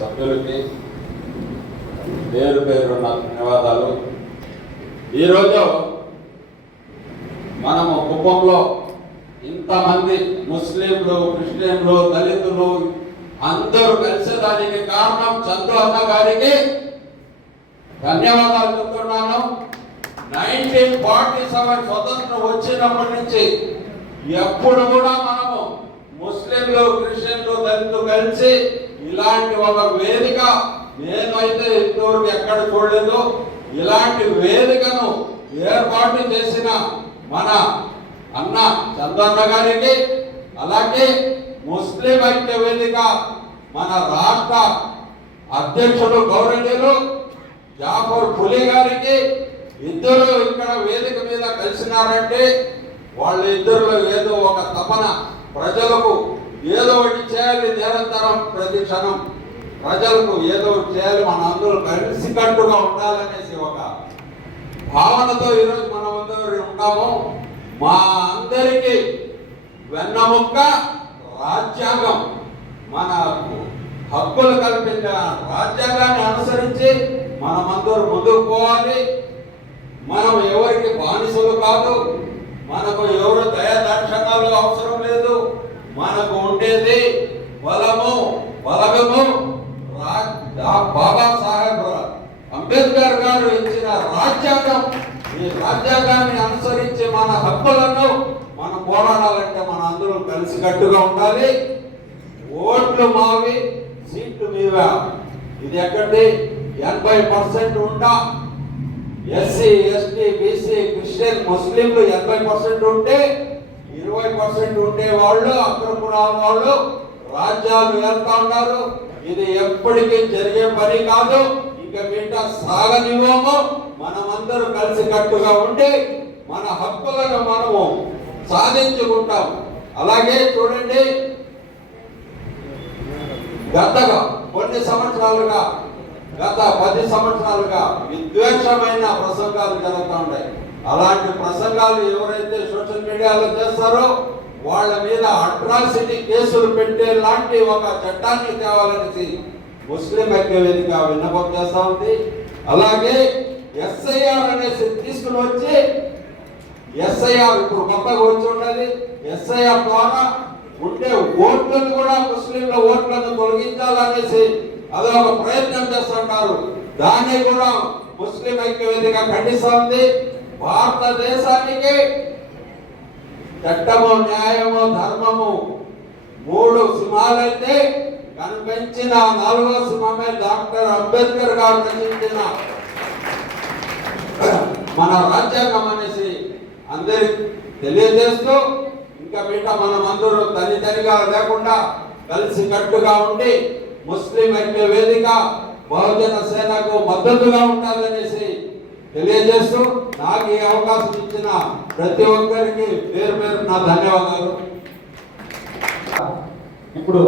సభ్యులకి పేరు పేరున్న ధన్యవాదాలు. ఈరోజు మనము కుప్పంలో ఇంతమంది ముస్లింలు, క్రిస్టియన్లు, దళితులు అందరూ కలిసేదానికి కారణం చందు అన్న గారికి ధన్యవాదాలు చెప్తున్నాను. 1947 స్వతంత్రం వచ్చినప్పటి నుంచి ఎప్పుడు కూడా మనము ముస్లింలు, క్రిస్టియన్లు, దళితులు కలిసి ఇలాంటి ఒక వేదిక నేనైతే ఇంతవరకు ఎక్కడ చూడలేదు. ఇలాంటి వేదికను ఏర్పాటు చేసిన మన అన్న చంద్రన్న గారికి, అలాగే ముస్లిం ఐక్య వేదిక మన రాష్ట్ర అధ్యక్షుడు గౌరవనీయులు జాఫర్ పులి గారికి, ఇద్దరు ఇక్కడ వేదిక మీద కలిసినారంటే వాళ్ళిద్దరిలో ఏదో ఒక తపన, ప్రజలకు ఏదో ఒకటి చేయాలి, నిరంతరం ప్రతి క్షణం ప్రజలకు ఏదో ఒకటి చేయాలి, మన అందరూ కలిసికట్టుగా ఉండాలనేసి ఒక భావనతో ఈరోజు మనం అందరూ ఉంటాము. మా అందరికీ వెన్నముక్క రాజ్యాంగం, మన హక్కులు కల్పించిన రాజ్యాంగాన్ని అనుసరించి మనమందరూ ముందుకు పోవాలి. మనం ఎవరికి బానిసలు కాదు, మనకు ఎవరు దయాదాక్షణాలు అవసరం లేదు. మనకు ఉండేది బలము, బలగము బాబాసాహెబ్ అంబేద్కర్ గారు ఇచ్చిన రాజ్యాంగం. ఈ రాజ్యాంగాన్ని అనుసరించి మన హక్కులను మనం పోరాడాలంటే మన అందరూ కలిసికట్టుగా ఉండాలి. ఓట్లు మావి, సీట్లు మీవా. ఇది ఎక్కడి 80% ఉంటా. ఎస్సీ, ఎస్టీ, బీసీ, క్రిస్టియన్, ముస్లింలు 80% ఉంటే 20% ఉండే వాళ్ళు, అక్రమణ వాళ్ళు రాజ్యాలు వెళ్తా ఉన్నారు. ఇది ఎప్పటికీ జరిగే పని కాదు. ఇక బిడ్డ సాగనివ్వము. మనమందరూ కలిసికట్టుగా ఉండి మన హక్కులను మనము సాధించుకుంటాం. అలాగే చూడండి, కొన్ని సంవత్సరాలుగా, గత 10 సంవత్సరాలుగా విద్వేషమైన ప్రసంగాలు జరుగుతూ ఉంటాయి. అలాంటి ప్రసంగాలు ఎవరైతే సోషల్ మీడియాలో చేస్తారో వాళ్ళ మీద అట్రాసిటీ కేసులు పెట్టే లాంటి ఒక చట్టాన్ని తేవాలనేసి ముస్లిం ఐక్య వేదిక విన్నపం చేస్తా ఉంది. అలాగే ఎస్ఐఆర్ అనేసి తీసుకుని వచ్చి, ఎస్ఐఆర్ ఇప్పుడు కొత్తగా వచ్చి ఉండాలి. ఎస్ఐఆర్ ద్వారా ఉండే ఓట్లను కూడా ముస్లింల ఓట్లను తొలగించాలనేసి అదొక ప్రయత్నం చేస్తుంటారు. దాన్ని కూడా ముస్లిం ఐక్య వేదిక ఖండిస్తా ఉంది. భారతదేశానికి చట్టము, న్యాయము, ధర్మము 3 సింహాలైతే కనిపించిన 4వ సింహమే డాక్టర్ అంబేద్కర్ గారు రచించిన మన రాజ్యాంగం అనేసి అందరికి తెలియజేస్తూ, ఇంకా బిడ్డ మనం అందరూ తనితనిగా లేకుండా కలిసి కట్టుగా ఉండి ముస్లిం ఐక్య వేదిక బహుజన సేనకు మద్దతుగా ఉండాలనేసి తెలియజేస్తూ, నాకు ఈ అవకాశం ఇచ్చిన ప్రతి ఒక్కరికి పేరు పేరు నా ధన్యవాదాలు. ఇప్పుడు